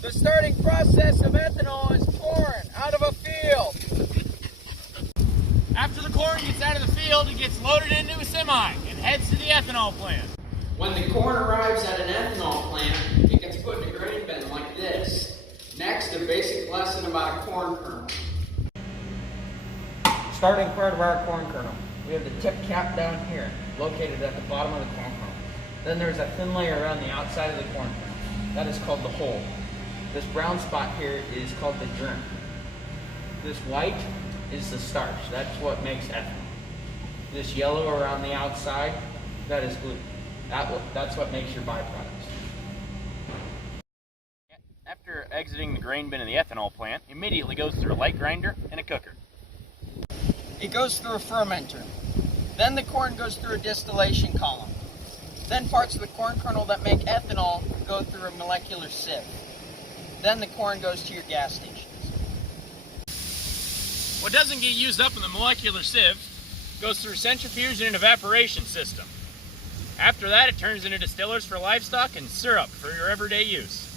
The starting process of ethanol is corn out of a field. After the corn gets out of the field, it gets loaded into a semi and heads to the ethanol plant. When the corn arrives at an ethanol plant, it gets put in a grain bin like this. Next, a basic lesson about a corn kernel. Starting part of our corn kernel. We have the tip cap down here, located at the bottom of the corn kernel. Then there's a thin layer around the outside of the corn kernel. That is called the hull. This brown spot here is called the germ. This white is the starch. That's what makes ethanol. This yellow around the outside, that is gluten. That's what makes your byproducts. After exiting the grain bin in the ethanol plant, it immediately goes through a light grinder and a cooker. It goes through a fermenter. Then the corn goes through a distillation column. Then parts of the corn kernel that make ethanol go through a molecular sieve. Then the corn goes to your gas stations. What doesn't get used up in the molecular sieve goes through a centrifuge and an evaporation system. After that, it turns into distillers for livestock and syrup for your everyday use.